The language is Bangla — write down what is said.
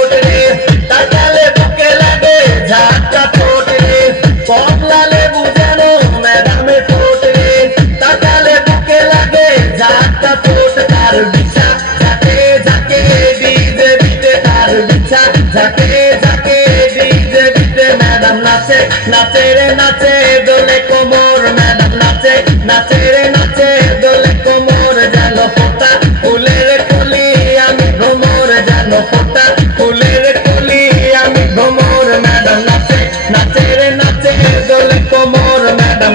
ঠোঁট রে, তাকালে বুকে লাগে ঝাঁকা ঠোঁট রে, কমলা লেবু যেন ম্যাডামের ঠোঁট রে, তাকালে বুকে লাগে ঝাঁকা ঠোঁট। তার বিছা ঝাঁকে ঝাঁকে ডিজে বিটে, তার বিছা ঝাঁকে ঝাঁকে ডিজে বিটে, ম্যাডাম নাচে নাচে রে নাচে দোলে কোমর, ম্যাডাম নাচে নাচে রে নাচে দোলে কোমর, যেন ফোঁটা ফুলের কলি আমি ভ্রমর, যেন ফোঁটা ফুলের কলি আমি ভ্রমর, ম্যাডাম নাচে নাচে রে নাচে দোলে কোমর, ম্যাডাম